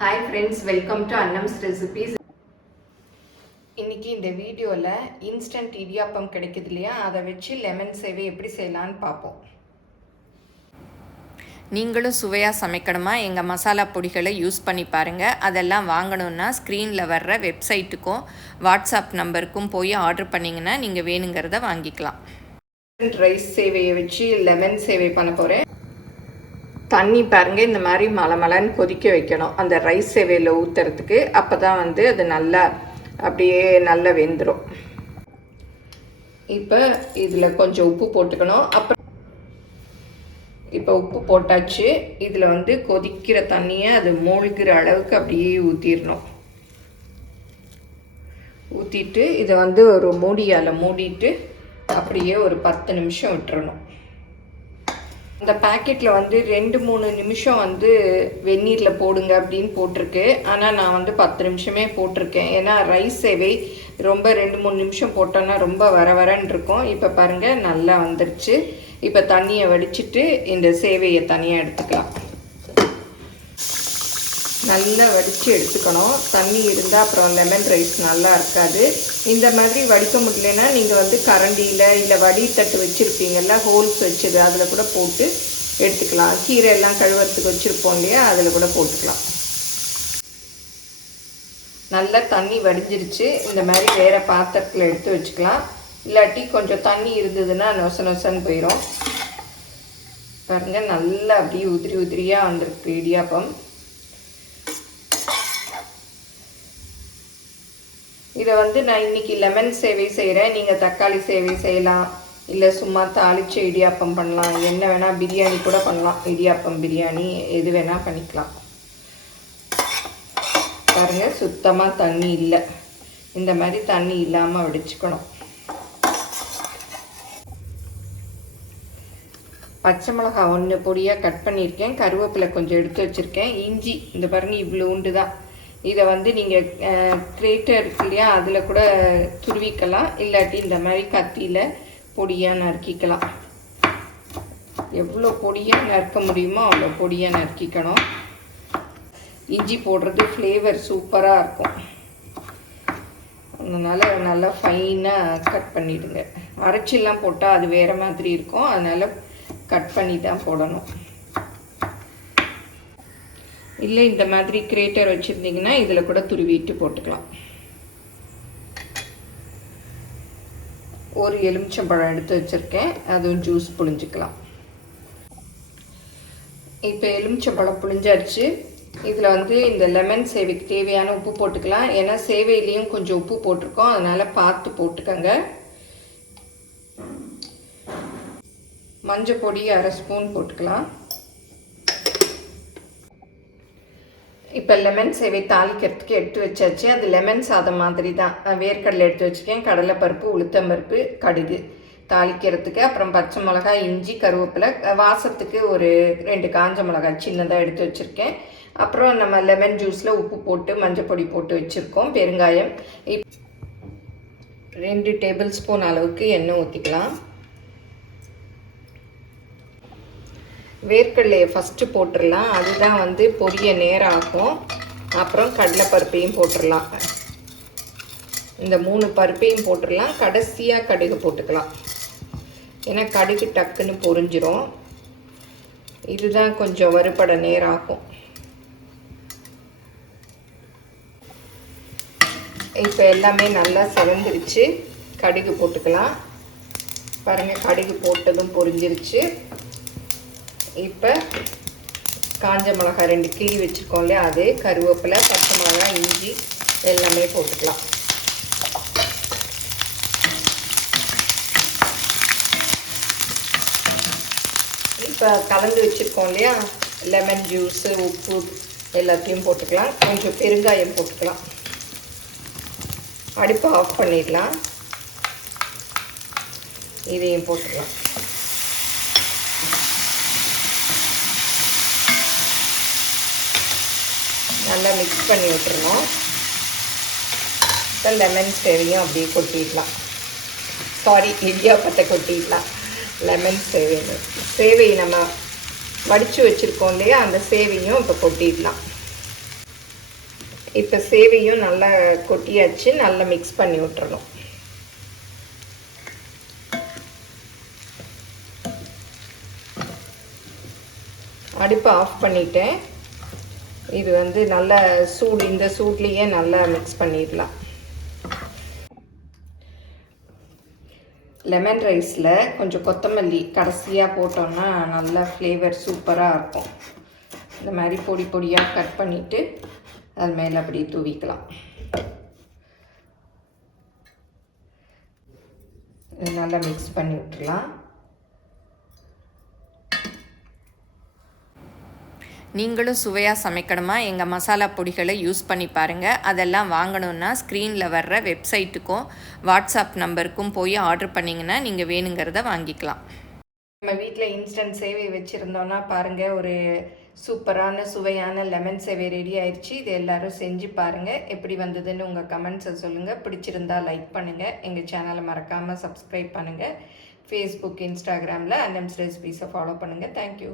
Hi friends, welcome to Annam's Recipes. இன்னைக்கு இந்த வீடியோவில் இன்ஸ்டன்ட் இடியாப்பம் கிடைக்குது இல்லையா, அதை வச்சு லெமன் சேவை எப்படி செய்யலான்னு பார்ப்போம். நீங்களும் சுவையாக சமைக்கணுமா எங்கள் மசாலா பொடிகளை யூஸ் பண்ணி பாருங்கள். அதெல்லாம் வாங்கணுன்னா ஸ்க்ரீனில் வர்ற வெப்சைட்டுக்கும் வாட்ஸ்அப் நம்பருக்கும் போய் ஆர்டர் பண்ணிங்கன்னா நீங்கள் வேணுங்கிறத வாங்கிக்கலாம். ரைஸ் சேவையை வச்சு லெமன் சேவை பண்ண போகிறேன். தண்ணி பாருங்கள், இந்த மாதிரி மலமலன்னு கொதிக்க வைக்கணும் அந்த ரைஸ் சேவையில் ஊற்றுறதுக்கு. அப்போ தான் அது நல்லா அப்படியே நல்லா வெந்துடும். இப்போ இதில் கொஞ்சம் உப்பு போட்டுக்கணும். அப்புறம் இப்போ உப்பு போட்டாச்சு. இதில் கொதிக்கிற தண்ணியை அது மூழ்கிற அளவுக்கு அப்படியே ஊற்றிடணும். ஊற்றிட்டு இதை ஒரு மூடியால் மூடிட்டு அப்படியே ஒரு 10 நிமிஷம் விட்டுறணும். அந்த பேக்கெட்டில் 2-3 நிமிஷம் வெந்நீரில் போடுங்க அப்படின்னு போட்டிருக்கு. ஆனால் நான் 10 நிமிஷமே போட்டிருக்கேன். ஏன்னா ரைஸ் சேவை ரொம்ப 2-3 நிமிஷம் போட்டோன்னா ரொம்ப வரன்னு இருக்கும். இப்போ பாருங்கள் நல்லா வந்துருச்சு. இப்போ தண்ணியை வடிச்சிட்டு இந்த சேவையை தனியாக எடுத்துக்கலாம். நல்லா வடித்து எடுத்துக்கணும். தண்ணி இருந்தால் அப்புறம் லெமன் ரைஸ் நல்லா இருக்காது. இந்த மாதிரி வடிக்க முடியலன்னா நீங்கள் கரண்டியில் இல்லை வடித்தட்டு வச்சுருப்பீங்கள்ல, ஹோல்ஸ் வச்சது, அதில் கூட போட்டு எடுத்துக்கலாம். கீரை எல்லாம் கழுவுறதுக்கு வச்சுருப்போம் இல்லையா, அதில் கூட போட்டுக்கலாம். நல்லா தண்ணி வடிஞ்சிருச்சு. இந்த மாதிரி வேறு பாத்திரத்தில் எடுத்து வச்சுக்கலாம். இல்லாட்டி கொஞ்சம் தண்ணி இருந்ததுன்னா நொசன்னு போயிடும். பாருங்கள் நல்லா அப்படியே உதிரியாக வந்திருக்கு இடியாப்பம். இதை நான் இன்றைக்கி லெமன் சேவை செய்கிறேன். நீங்கள் தக்காளி சேவை செய்யலாம், இல்லை சும்மா தாளிச்ச இடியாப்பம் பண்ணலாம், என்ன வேணால் பிரியாணி கூட பண்ணலாம். இடியாப்பம் பிரியாணி எது வேணால் பண்ணிக்கலாம். பாருங்கள் சுத்தமாக தண்ணி இல்லை. இந்த மாதிரி தண்ணி இல்லாமல் வடிச்சுக்கணும். பச்சை மிளகாய் 1 பொடியாக கட் பண்ணியிருக்கேன். கருவேப்பிலை கொஞ்சம் எடுத்து வச்சுருக்கேன். இஞ்சி இந்த பாருங்கள் இவ்வளோண்டு தான். இதை நீங்கள் கிரேட்டர் இருக்கு இல்லையா, அதில் கூட துருவிக்கலாம். இல்லாட்டி இந்த மாதிரி கத்தியில் பொடியாக நறுக்கிக்கலாம். எவ்வளோ பொடியாக நறுக்க முடியுமோ அவ்வளோ பொடியாக நறுக்கிக்கணும். இஞ்சி போடுறது ஃப்ளேவர் சூப்பராக இருக்கும். அதனால் நல்லா ஃபைனாக கட் பண்ணிவிடுங்க. அரைச்சிலாம் போட்டால் அது வேறு மாதிரி இருக்கும். அதனால் கட் பண்ணி தான் போடணும். இல்லை இந்த மாதிரி கிரேட்டர் வச்சுருந்தீங்கன்னா இதில் கூட துருவிட்டு போட்டுக்கலாம். ஒரு எலுமிச்சம்பழம் எடுத்து வச்சுருக்கேன், அதுவும் ஜூஸ் புழிஞ்சிக்கலாம். இப்போ எலுமிச்சம்பழம் புழிஞ்சாச்சு. இதில் இந்த லெமன் சேவைக்கு தேவையான உப்பு போட்டுக்கலாம். ஏன்னா சேவையிலையும் கொஞ்சம் உப்பு போட்டிருக்கோம், அதனால் பார்த்து போட்டுக்கோங்க. மஞ்சள் பொடி 1/2 ஸ்பூன் போட்டுக்கலாம். இப்போ லெமன் சேவை தாளிக்கிறதுக்கு எடுத்து வச்சாச்சு. அது லெமன் சாதம் மாதிரி தான். வேர்க்கடலை எடுத்து வச்சுருக்கேன், கடலைப்பருப்பு, உளுத்தம்பருப்பு, கடுகு தாளிக்கிறதுக்கு. அப்புறம் பச்சை மிளகாய், இஞ்சி, கருவேப்பிலை, வாசத்துக்கு ஒரு 2 காஞ்ச மிளகாய் சின்னதாக எடுத்து வச்சுருக்கேன். அப்புறம் நம்ம லெமன் ஜூஸில் உப்பு போட்டு மஞ்சள் பொடி போட்டு வச்சுருக்கோம், பெருங்காயம். 2 டேபிள் ஸ்பூன் அளவுக்கு எண்ணெய் ஊற்றிக்கலாம். வேர்க்கடலையை ஃபஸ்ட்டு போட்டுடலாம். அதுதான் பொரிய நேரம் ஆகும். அப்புறம் கடலைப்பருப்பையும் போட்டுடலாம். இந்த 3 பருப்பையும் போட்டுடலாம். கடைசியாக கடுகு போட்டுக்கலாம். ஏன்னா கடுகு டக்குன்னு பொரிஞ்சிரும். இதுதான் கொஞ்சம் வறுபட நேரம் ஆகும். இப்போ எல்லாமே நல்லா செவந்துருச்சு. கடுகு போட்டுக்கலாம். பாருங்கள் கடுகு போட்டதும் பொரிஞ்சிருச்சு. இப்போ காஞ்ச மிளகாய் 2 கிள்ளி வச்சுருக்கோம் இல்லையா, அது, கருவேப்பிலை, பச்சை மிளகாய், இஞ்சி எல்லாமே போட்டுக்கலாம். இப்போ கலந்து வச்சுருக்கோம் இல்லையா லெமன் ஜூஸு, உப்பு எல்லாத்தையும் போட்டுக்கலாம். கொஞ்சம் பெருங்காயம் போட்டுக்கலாம். அடுப்பை ஆஃப் பண்ணிடலாம். இதையும் போட்டுக்கலாம். நல்லா மிக்ஸ் பண்ணி விட்டுருணும். இப்போ லெமன் சேவையும் அப்படியே கொட்டிடலாம். சாரி, இடியாப்பத்தை கொட்டிடலாம். லெமன் சேவை நம்ம வடித்து வச்சுருக்கோம் இல்லையா, அந்த சேவையும் இப்போ கொட்டிடலாம். இப்போ சேவையும் நல்லா கொட்டியாச்சு. நல்லா மிக்ஸ் பண்ணி விட்டுறணும். அடுப்பை ஆஃப் பண்ணிட்டேன். இது வந்து நல்ல சூடு, இந்த சூட்லேயே நல்லா மிக்ஸ் பண்ணிடலாம். லெமன் ரைஸில் கொஞ்சம் கொத்தமல்லி கடைசியாக போட்டோன்னா நல்லா ஃப்ளேவர் சூப்பராக இருக்கும். இந்த மாதிரி பொடி பொடியாக கட் பண்ணிவிட்டு அது மேலே அப்படியே தூவிக்கலாம். நல்லா மிக்ஸ் பண்ணி விட்டுலாம். நீங்களும் சுவையாக சமைக்கணுமா, எங்கள் மசாலா பொடிகளை யூஸ் பண்ணி பாருங்கள். அதெல்லாம் வாங்கணுன்னா ஸ்க்ரீனில் வர்ற வெப்சைட்டுக்கும் வாட்ஸ்அப் நம்பருக்கும் போய் ஆர்டர் பண்ணிங்கன்னா நீங்கள் வேணுங்கிறத வாங்கிக்கலாம். நம்ம வீட்டில் இன்ஸ்டன்ட் சேவை வச்சுருந்தோன்னா பாருங்கள், ஒரு சூப்பரான சுவையான லெமன் சேவை ரெடி ஆயிடுச்சு. இது எல்லோரும் செஞ்சு பாருங்கள். எப்படி வந்ததுன்னு உங்கள் கமெண்ட்ஸை சொல்லுங்கள். பிடிச்சிருந்தால் லைக் பண்ணுங்கள். எங்கள் சேனலை மறக்காமல் சப்ஸ்கிரைப் பண்ணுங்கள். ஃபேஸ்புக், இன்ஸ்டாகிராமில் அன்னம்ஸ் ரெசிபீஸை ஃபாலோ பண்ணுங்கள். தேங்க்யூ.